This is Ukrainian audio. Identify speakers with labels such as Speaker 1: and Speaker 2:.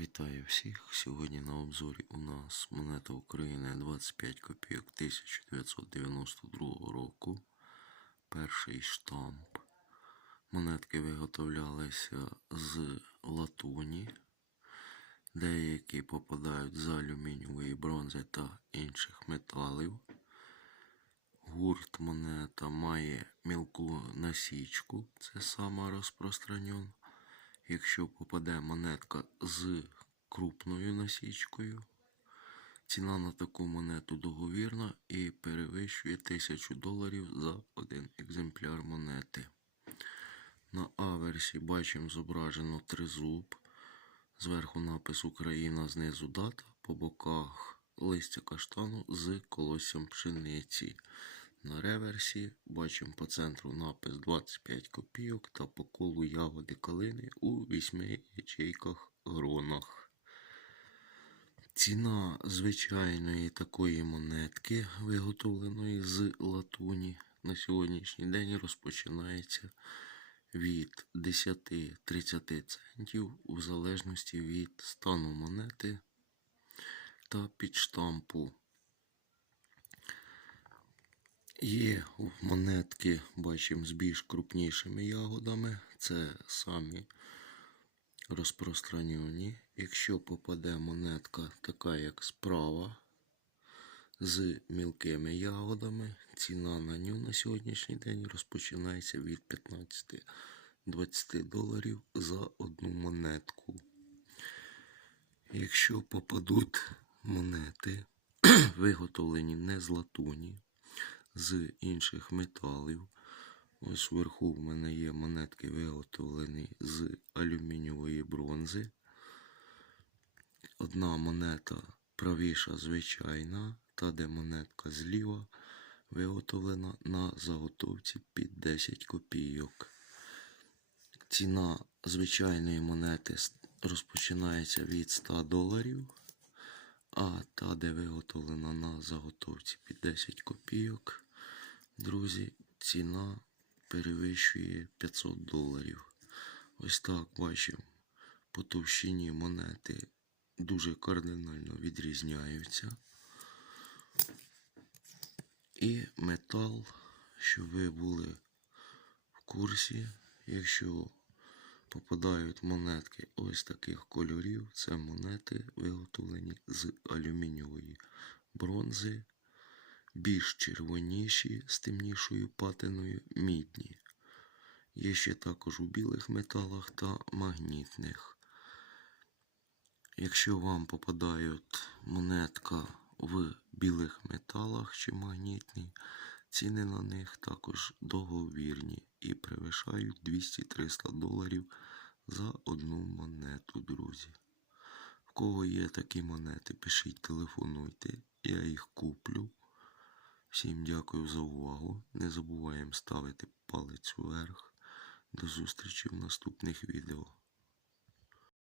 Speaker 1: Вітаю всіх! Сьогодні на обзорі у нас монета України 25 копійок 1992 року. Перший штамп. Монетки виготовлялися з латуні. Деякі попадають з алюмінієвої бронзи та інших металів. Гурт монета має мілку насічку, це сама розпространена. Якщо попаде монетка з крупною насічкою, ціна на таку монету договірна і перевищує 1000 доларів за один екземпляр монети. На аверсі бачимо зображено тризуб. Зверху напис Україна, знизу дата, по боках листя каштану з колоссям пшениці. На реверсі бачимо по центру напис 25 копійок та по колу ягоди калини у 8 ячейках гронах. Ціна звичайної такої монетки, виготовленої з латуні, на сьогоднішній день розпочинається від 10-30 центів в залежності від стану монети та підштампу. Є монетки, бачимо, з більш крупнішими ягодами. Це самі розпространені. Якщо попаде монетка така, як справа, з мілкими ягодами, ціна на нього на сьогоднішній день розпочинається від 15-20 доларів за одну монетку. Якщо попадуть монети, виготовлені не з латуні, з інших металів. Ось вверху в мене є монетки виготовлені з алюмінієвої бронзи. Одна монета правіша звичайна, та де монетка зліва виготовлена на заготовці під 10 копійок. Ціна звичайної монети розпочинається від 100 доларів, та, де виготовлена на заготовці під 10 копійок, друзі, ціна перевищує 500 доларів. Ось так бачимо, по товщині монети дуже кардинально відрізняються. І метал, щоб ви були в курсі, якщо попадають монетки ось таких кольорів, це монети виготовлені з алюмінієвої бронзи, більш червоніші з темнішою патиною мідні. Є ще також у білих металах та магнітних. Якщо вам попадають монетка в білих металах чи магнітній, ціни на них також договірні і перевищають 200-300 доларів за одну монету, друзі. В кого є такі монети, пишіть, телефонуйте, я їх куплю. Всім дякую за увагу. Не забуваємо ставити палець вверх. До зустрічі в наступних відео.